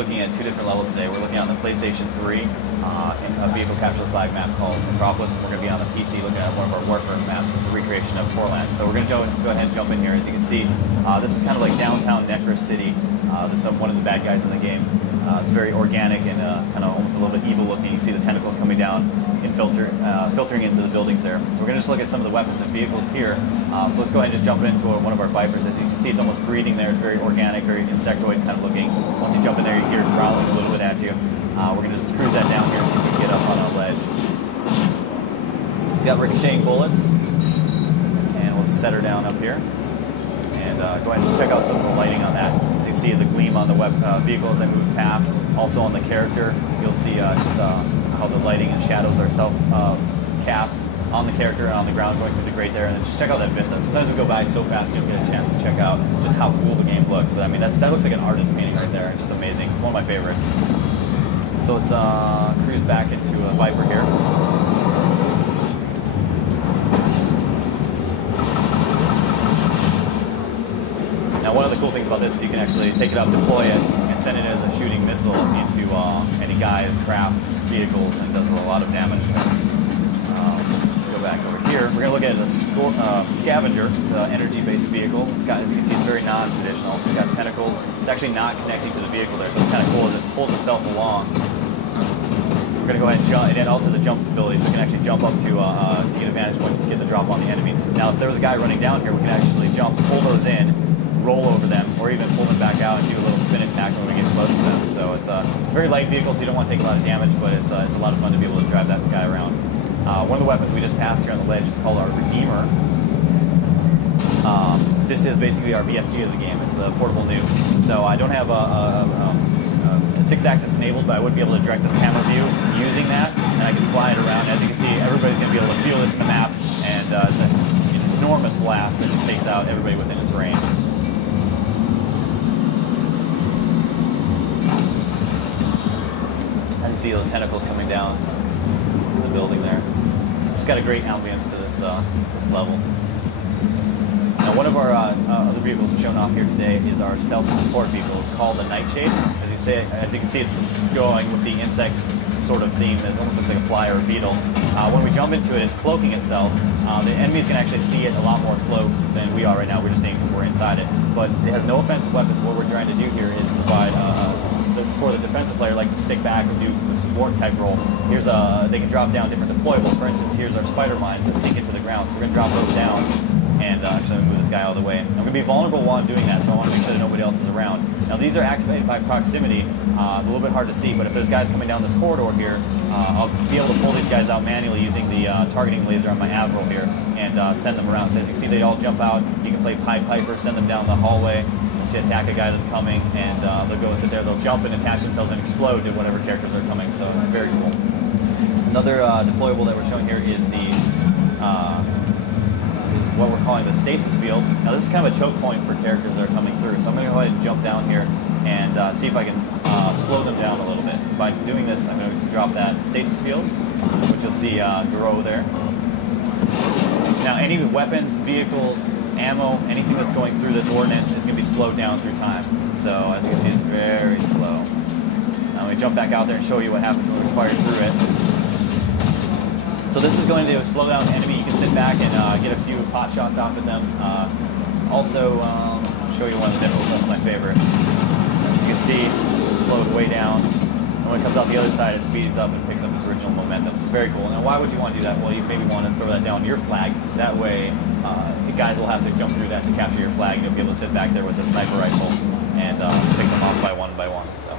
looking at two different levels today. We're looking on the PlayStation 3 in a vehicle capture the flag map called Metropolis, and we're going to be on the PC looking at one of our Warfare maps. It's a recreation of Torland. So we're going to go ahead and jump in here. As you can see, this is kind of like downtown Necra City. There's one of the bad guys in the game. It's very organic and kind of almost a little bit evil looking. You can see the tentacles coming down and filtering into the buildings there. So we're going to just look at some of the weapons and vehicles here. So let's go ahead and just jump into one of our Vipers. As you can see, it's almost breathing there. It's very organic, very insectoid kind of looking. Once you jump in there, you hear it growling a little bit at you. We're going to just cruise that down here so we can get up on our ledge. It's got ricocheting bullets. And we'll set her down up here. And go ahead and just check out some of the lighting on that. As you see the gleam on the vehicle as I move past. Also on the character, you'll see just how the lighting and shadows are self-cast on the character and on the ground going through the grate there. And then just check out that vista. Sometimes we go by so fast you don't get a chance to check out just how cool the game looks. But I mean, that looks like an artist painting right there. It's just amazing. It's one of my favorites. So let's cruise back into a Viper here. Now, one of the cool things about this is you can actually take it up, deploy it, and send it as a shooting missile into any guy's craft vehicles, and does a lot of damage. Let's go back over here. We're going to look at a Scavenger. It's an energy-based vehicle. It's got, as you can see, it's very non-traditional. It's got tentacles. It's actually not connecting to the vehicle there, so it's kind of cool as it pulls itself along. We're going to go ahead and jump. It also has a jump ability, so it can actually jump up to get advantage when you get the drop on the enemy. Now, if there was a guy running down here, we can actually jump, pull those in, roll over them, or even pull them back out and do a little spin attack when we get close to them. So it's a very light vehicle, so you don't want to take a lot of damage, but it's a lot of fun to be able to drive that guy around. One of the weapons we just passed here on the ledge is called our Redeemer. This is basically our BFG of the game. It's the portable nuke. So I don't have a 6-axis enabled, but I would be able to direct this camera view using that, and I can fly it around. As you can see, everybody's going to be able to feel this in the map, and it's an enormous blast that just takes out everybody within its range. As you see those tentacles coming down to the building there. Just got a great ambience to this level. Now, one of our other vehicles shown off here today is our stealth and support vehicle. It's called the Nightshade. As you can see, it's going with the insect sort of theme that almost looks like a fly or a beetle. When we jump into it, it's cloaking itself. The enemies can actually see it a lot more cloaked than we are right now. We're just seeing it because we're inside it. But it has no offensive weapons. What we're trying to do here is provide for the defensive player likes to stick back and do a support type role. Here's they can drop down different deployables. For instance, here's our spider mines that sink into the ground. So we're going to drop those down and actually move this guy out of the way. I'm going to be vulnerable while I'm doing that, so I want to make sure that nobody else is around. Now, these are activated by proximity, a little bit hard to see, but if there's guys coming down this corridor here, I'll be able to pull these guys out manually using the targeting laser on my Avro here and send them around. So as you can see, they all jump out. You can play Pied Piper, send them down the hallway to attack a guy that's coming, and they'll go and sit there. They'll jump and attach themselves and explode to whatever characters are coming, so it's very cool. Another deployable that we're showing here is what we're calling the stasis field. Now, this is kind of a choke point for characters that are coming through, so I'm going to go ahead and jump down here and see if I can slow them down a little bit. By doing this, I'm going to drop that stasis field, which you'll see grow there. Now, any weapons, vehicles, ammo, anything that's going through this ordnance is going to be slowed down through time. So, as you can see, it's very slow. Now, let me jump back out there and show you what happens when we fire through it. So this is going to slow down the enemy. You can sit back and get a few pot shots off at them. Also, show you one of the missiles. That's my favorite. As you can see, it's slowed way down. And when it comes out the other side, it speeds up and picks up its original momentum. It's very cool. Now, why would you want to do that? Well, you maybe want to throw that down your flag. That way, guys will have to jump through that to capture your flag. You'll be able to sit back there with a sniper rifle and pick them off by one. So.